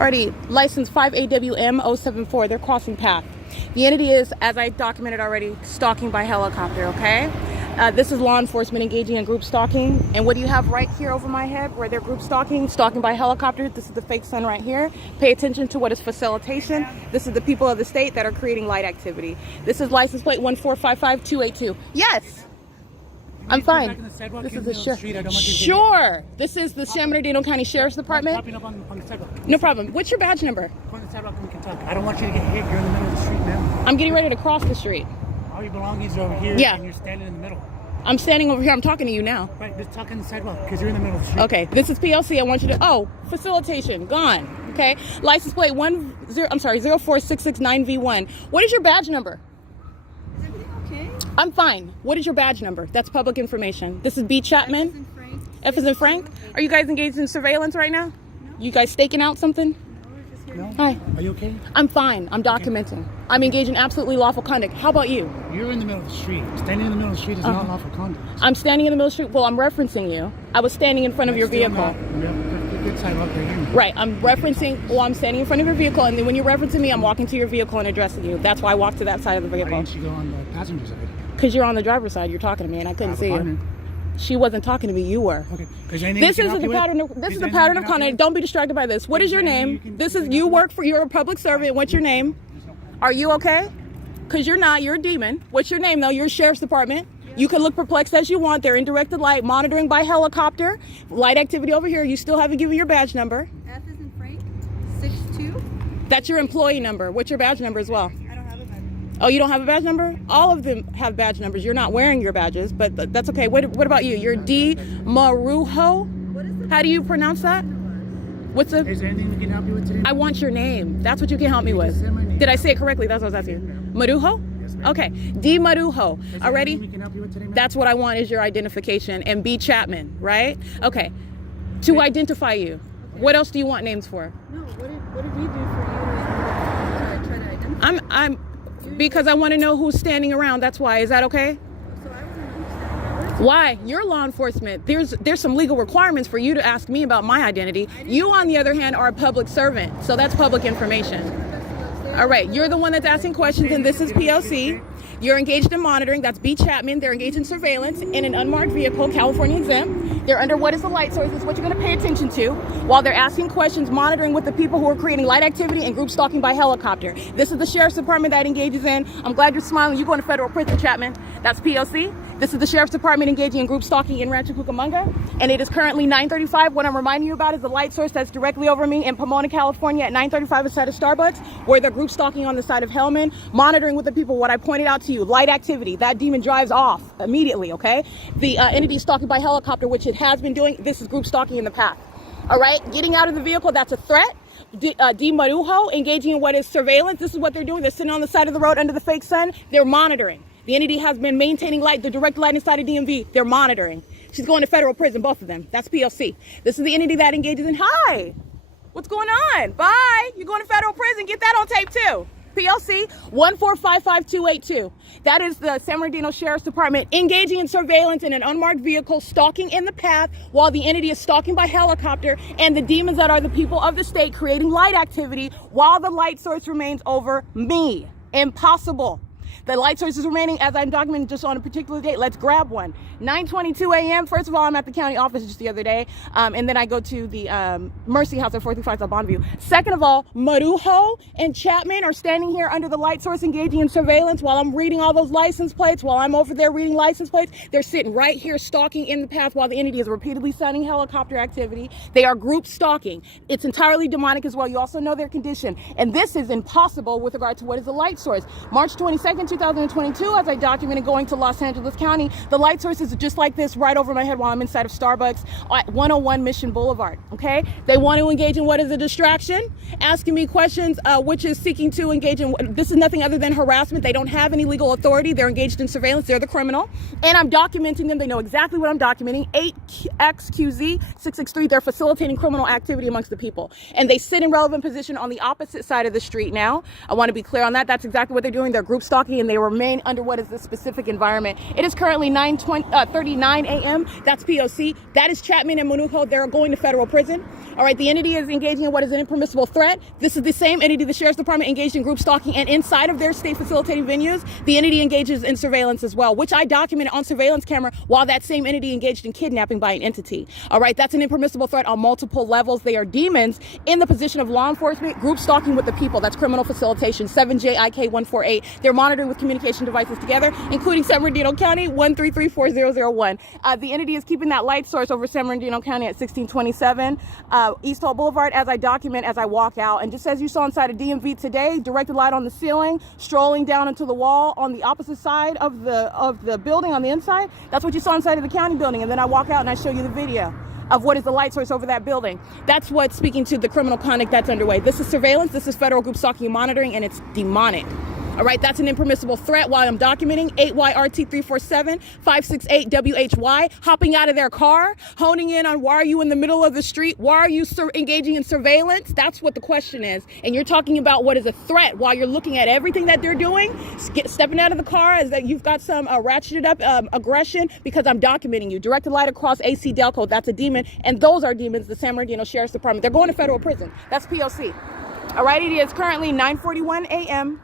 Alrighty, license 5AWM074, they're crossing path. The entity is, as I documented already, stalking by helicopter, okay? This is law enforcement engaging in group stalking. And what do you have right here over my head where they're group stalking by helicopter? This is the fake sun right here. Pay attention to what is facilitation. This is the people of the state that are creating light activity. This is license plate 1455282. Yes! I'm fine. This is the sheriff. Sure. This is the San Bernardino County Sheriff's Department. No problem. What's your badge number? I don't want you to get hit. You're in the middle of the street now. I'm getting ready to cross the street. All your belongings are over here. Yeah. And you're standing in the middle. I'm standing over here. I'm talking to you now. Right. Just talk on the sidewalk because you're in the middle of the street. Okay. This is P.O.C. I want you to. Oh, facilitation. Gone. Okay. License plate 04669V1. What is your badge number? I'm fine. What is your badge number? That's public information. This is B. Chapman. F as in Frank. Are you guys engaged in surveillance right now? No. You guys staking out something? No. Hi. Are you okay? I'm fine. I'm documenting. Okay. I'm engaged in absolutely lawful conduct. How about you? You're in the middle of the street. Standing in the middle of the street is not lawful conduct. I'm standing in the middle of the street. Well, I'm referencing you. I was standing in front of your vehicle. Good sidewalk right here. Right. I'm referencing. Well, I'm standing in front of your vehicle, and then when you're referencing me, I'm walking to your vehicle and addressing you. That's why I walked to that side of the vehicle. Why didn't you go on the passenger side? Because you're on the driver's side. You're talking to me, and I couldn't see you. She wasn't talking to me. You were. Okay. This is the pattern. This is the pattern of conduct. Don't be distracted by this. What is your name? This is you work for. You're a public servant. What's your name? Are you okay? Because you're not. You're a demon. What's your name though? You're Sheriff's Department. You can look perplexed as you want. They're in directed light, monitoring by helicopter. Light activity over here. You still haven't given your badge number. F as in Frank. 62. That's your employee number. What's your badge number as well? I don't have a badge. Oh, you don't have a badge number? All of them have badge numbers. You're not wearing your badges, but that's okay. What about you? You're D. Marujo? What is the How do you pronounce that? What's the... Is there anything we can help you with today? I want your name. That's what you can help me with. Did I say it correctly? That's what I was asking. Marujo? Yes, ma'am. Okay. D. Marujo. Already? We can help you with today, ma'am? That's what I want is your identification. And B. Chapman, right? Okay. To identify you. What else do you want names for? No, what did we do for you to try to identify? I'm because I want to know who's standing around. That's why. Is that okay? So I wasn't understanding. Why? You're law enforcement. There's some legal requirements for you to ask me about my identity. You, on the other hand, are a public servant. So that's public information. All right. You're the one that's asking questions, and this is P.O.C. You're engaged in monitoring. That's B. Chapman. They're engaged in surveillance in an unmarked vehicle, California exempt. They're under what is the light source. It's what you're going to pay attention to while they're asking questions, monitoring with the people who are creating light activity and group stalking by helicopter. This is the Sheriff's Department that engages in. I'm glad you're smiling. You're going to federal prison, Chapman. That's P.O.C. This is the Sheriff's Department engaging in group stalking in Rancho Cucamonga. And it is currently 9:35. What I'm reminding you about is the light source that's directly over me in Pomona, California at 9:35 inside of Starbucks, where they're group stalking on the side of HELLMAN, monitoring with the people what I pointed out to you. Light activity. That demon drives off immediately, okay? The entity stalking by helicopter, which it has been doing, this is group stalking in the path. All right? Getting out of the vehicle, that's a threat. D. Marujo, engaging in what is surveillance. This is what they're doing. They're sitting on the side of the road under the fake sun. They're monitoring. The entity has been maintaining light, the direct light inside of DMV. They're monitoring. She's going to federal prison, both of them. That's P.O.C. This is the entity that engages in, hi, what's going on? Bye. You're going to federal prison. Get that on tape too. P.O.C. 1455282. That is the San Bernardino Sheriff's Department engaging in surveillance in an unmarked vehicle, stalking in the path while the entity is stalking by helicopter, and the demons that are the people of the state creating light activity while the light source remains over me. Impossible. The light source is remaining as I'm documenting just on a particular date. Let's grab one. 9:22 a.m. First of all, I'm at the county office just the other day, and then I go to the Mercy House at 435 South Bonneview. Second of all, Marujo and Chapman are standing here under the light source engaging in surveillance while I'm reading all those license plates. While I'm over there reading license plates, they're sitting right here stalking in the path while the entity is repeatedly sending helicopter activity. They are group stalking. It's entirely demonic as well. You also know their condition. And this is impossible with regard to what is the light source. March 22nd, 2022, as I documented going to Los Angeles County, the light source is just like this right over my head while I'm inside of Starbucks at 101 Mission Boulevard, okay? They want to engage in what is a distraction, asking me questions, which is seeking to engage in, this is nothing other than harassment. They don't have any legal authority. They're engaged in surveillance. They're the criminal. And I'm documenting them. They know exactly what I'm documenting. 8XQZ663, they're facilitating criminal activity amongst the people. And they sit in relevant position on the opposite side of the street now. I want to be clear on that. That's exactly what they're doing. They're group stalking stalking, and they remain under what is this specific environment. It is currently 9:39 a.m. That's POC. That is Chapman and Manujo. They're going to federal prison. All right, the entity is engaging in what is an impermissible threat. This is the same entity the Sheriff's Department engaged in group stalking, and inside of their state facilitating venues, the entity engages in surveillance as well, which I documented on surveillance camera while that same entity engaged in kidnapping by an entity. All right, that's an impermissible threat on multiple levels. They are demons in the position of law enforcement, group stalking with the people. That's criminal facilitation, 7JIK148. They're monitoring with communication devices together, including San Bernardino County 1334001. The entity is keeping that light source over San Bernardino County at 1627 East Hall Boulevard as I document as I walk out. And just as you saw inside of DMV today, directed light on the ceiling, strolling down into the wall on the opposite side of the building on the inside. That's what you saw inside of the county building. And then I walk out and I show you the video of what is the light source over that building. That's what's speaking to the criminal conduct that's underway. This is surveillance, this is federal group stalking and monitoring, and it's demonic. All right, that's an impermissible threat while I'm documenting. 8YRT347-568WHY, hopping out of their car, honing in on why are you in the middle of the street? Why are you engaging in surveillance? That's what the question is. And you're talking about what is a threat while you're looking at everything that they're doing, stepping out of the car as that you've got some ratcheted up aggression because I'm documenting you. Directed light across AC Delco, that's a demon. And those are demons, the San Bernardino Sheriff's Department. They're going to federal prison. That's POC. All right, it is currently 9:41 a.m.